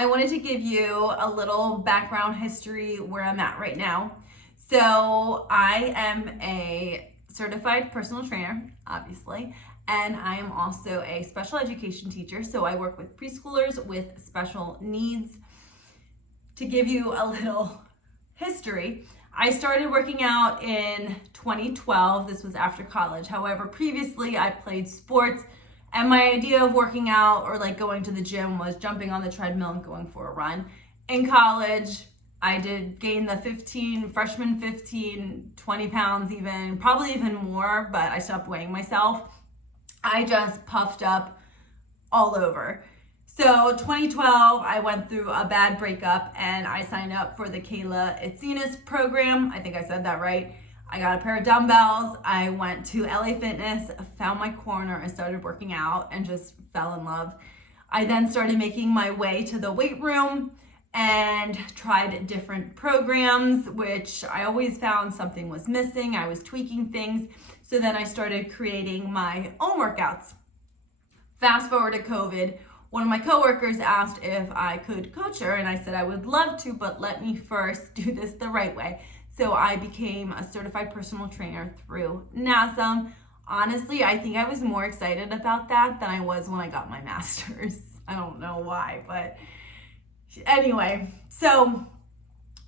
I wanted to give you a little background history where I'm at right now. So I am a certified personal trainer, obviously, and I am also a special education teacher. So I work with preschoolers with special needs. To give you a little history, I started working out in 2012. This was after college. However, previously I played sports, and my idea of working out or like going to the gym was jumping on the treadmill and going for a run. In college, I did gain the 20 pounds even, probably even more, but I stopped weighing myself. I just puffed up all over. So 2012, I went through a bad breakup and I signed up for the Kayla Itsines program. I think I said that right. I got a pair of dumbbells. I went to LA Fitness, found my corner and started working out and just fell in love. I then started making my way to the weight room and tried different programs, which I always found something was missing. I was tweaking things. So then I started creating my own workouts. Fast forward to COVID. One of my coworkers asked if I could coach her, and I said I would love to, but let me first do this the right way. So I became a certified personal trainer through NASM. Honestly, I think I was more excited about that than I was when I got my master's. I don't know why, but anyway, so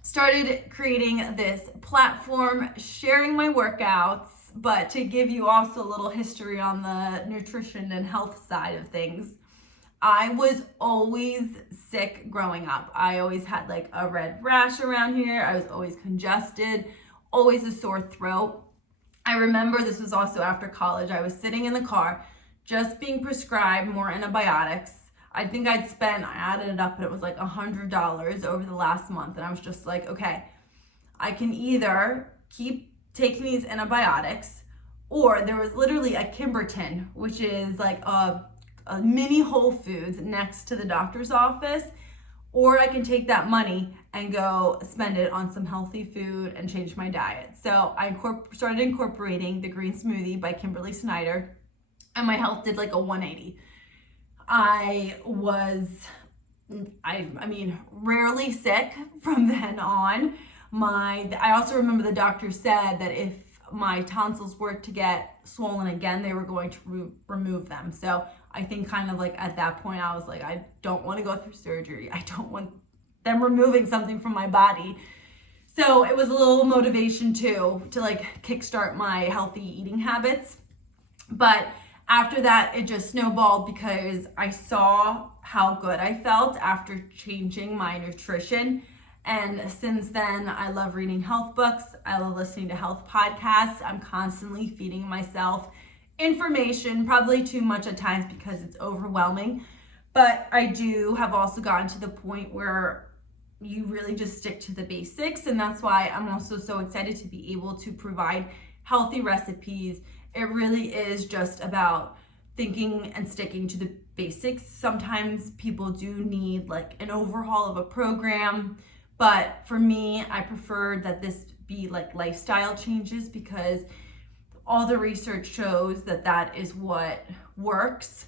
started creating this platform, sharing my workouts, but to give you also a little history on the nutrition and health side of things. I was always sick growing up. I always had like a red rash around here. I was always congested, always a sore throat. I remember this was also after college. I was sitting in the car just being prescribed more antibiotics. I think I added it up, and it was like $100 over the last month. And I was just like, okay, I can either keep taking these antibiotics, or there was literally a Kimberton, which is like a mini Whole Foods next to the doctor's office, or I can take that money and go spend it on some healthy food and change my diet. So I started incorporating the green smoothie by Kimberly Snyder, and my health did like a 180. I mean, rarely sick from then on. I also remember the doctor said that if my tonsils were to get swollen again, they were going to remove them. So I think kind of like at that point, I was like, I don't want to go through surgery. I don't want them removing something from my body. So it was a little motivation too, to like kickstart my healthy eating habits. But after that, it just snowballed because I saw how good I felt after changing my nutrition. And since then, I love reading health books. I love listening to health podcasts. I'm constantly feeding myself information, probably too much at times because it's overwhelming. But I have also gotten to the point where you really just stick to the basics. And that's why I'm also so excited to be able to provide healthy recipes. It really is just about thinking and sticking to the basics. Sometimes people do need like an overhaul of a program. But for me, I prefer that this be like lifestyle changes, because all the research shows that that is what works,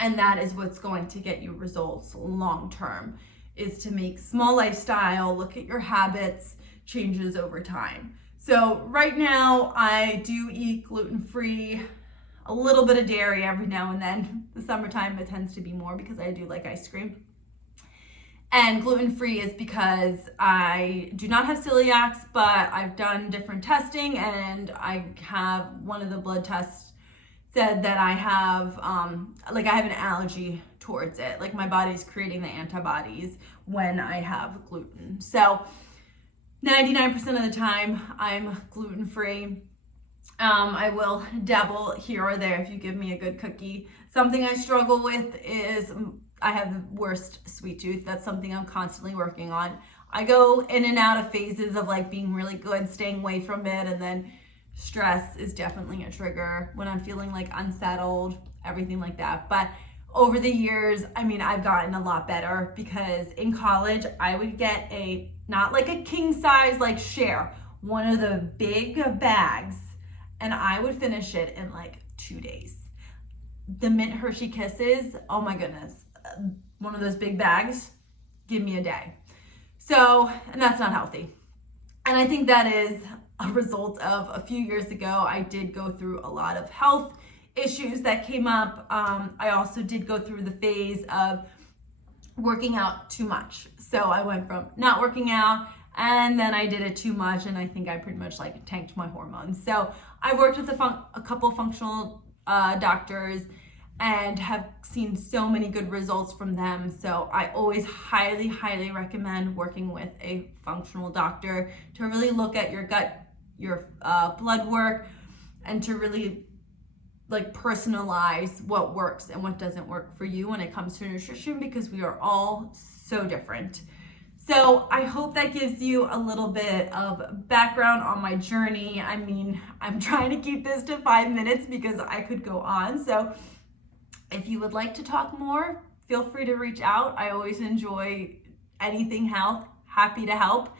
and that is what's going to get you results long term, is to make small lifestyle, look at your habits, changes over time. So right now I do eat gluten-free, a little bit of dairy every now and then. The summertime it tends to be more because I do like ice cream. And gluten-free is because I do not have celiacs, but I've done different testing, and I have one of the blood tests said that I have I have an allergy towards it. Like my body's creating the antibodies when I have gluten. So 99% of the time I'm gluten-free. I will dabble here or there if you give me a good cookie. Something I struggle with is I have the worst sweet tooth. That's something I'm constantly working on. I go in and out of phases of like being really good, staying away from it, and then stress is definitely a trigger when I'm feeling like unsettled, everything like that. But over the years, I mean, I've gotten a lot better, because in college, I would get not like a king size, like share, one of the big bags, and I would finish it in like 2 days. The Mint Hershey Kisses, oh my goodness. One of those big bags, give me a day. So, and that's not healthy. And I think that is a result of a few years ago, I did go through a lot of health issues that came up. I also did go through the phase of working out too much. So I went from not working out, and then I did it too much, and I think I pretty much like tanked my hormones. So I've worked with a couple functional doctors and have seen so many good results from them. So I always highly, highly recommend working with a functional doctor to really look at your gut, your blood work, and to really like personalize what works and what doesn't work for you when it comes to nutrition, because we are all so different. So I hope that gives you a little bit of background on my journey. I mean, I'm trying to keep this to 5 minutes because I could go on. So if you would like to talk more, feel free to reach out. I always enjoy anything health, happy to help.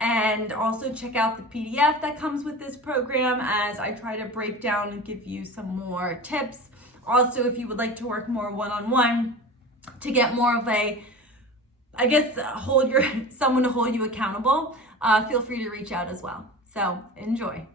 And also check out the PDF that comes with this program as I try to break down and give you some more tips. Also, if you would like to work more one-on-one to get more of a, I guess, someone to hold you accountable, feel free to reach out as well. So enjoy.